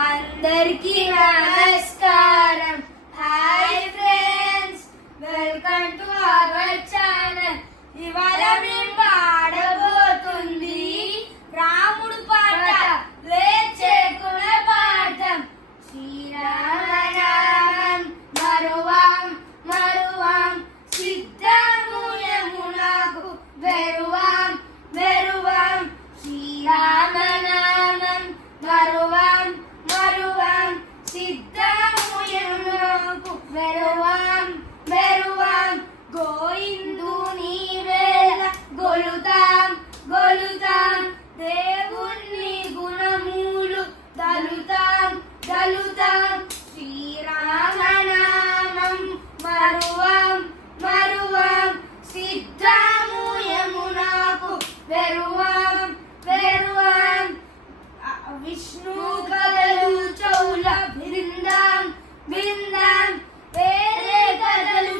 అందరికీ నమస్కారం. Hi friends, welcome to our channel. ఇవాళ మేము పాడబోతుంది రాముడు పాట, లేచేకున పాఠం. శ్రీరామనామం మరువాం మరువాం, సిద్ధముయమునకు వెరువాం వెరువాం. శ్రీరామనామం మరువాం మరువాం, సిద్ధముయమునకు వెరువాం వెరువాం. గోయిందుని వేళ గొలుతాం గొలుతాం, దేవుని గుణములు దలుతాం దలుతాం. శ్రీరామనామం మరువాం మరువాం, సిద్ధముయమునకు వెరువాం వెరువాం. విష్ణు కథలు చౌల బృందాం బృందాం, వేరే కథలు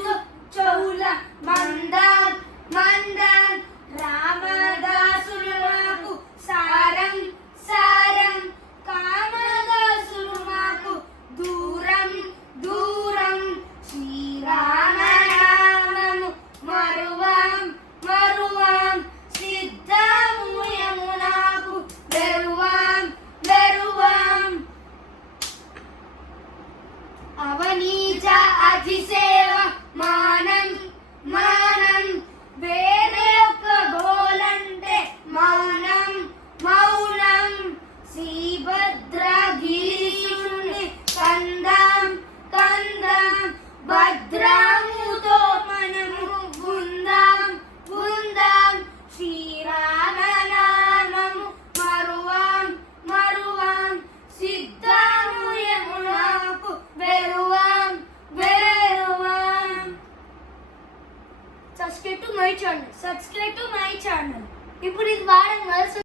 చౌల మందాం మందాం. రామదాసులు మాకు సారం సారం, కామదాసులు మాకు దూరం దూరం. శ్రీరామనామము మరువాం మరువాం, సిద్ధముయమునకు వెరువాం వెరువాం. అవనీచ అతిసేవ మానం మానం, వేరే ఒక గోలంటే మౌనం మౌనం. శ్రీభద్రగిరీశుని కందాం కందాం, భద్రాముతో మనము ఉందాం ఉందాం. శ్రీరామనామము మరువాం మరువాం, సిద్ధముయమునకు వెరువాం వెరువాం. Subscribe to my channel. ఇప్పుడు ఇది వారం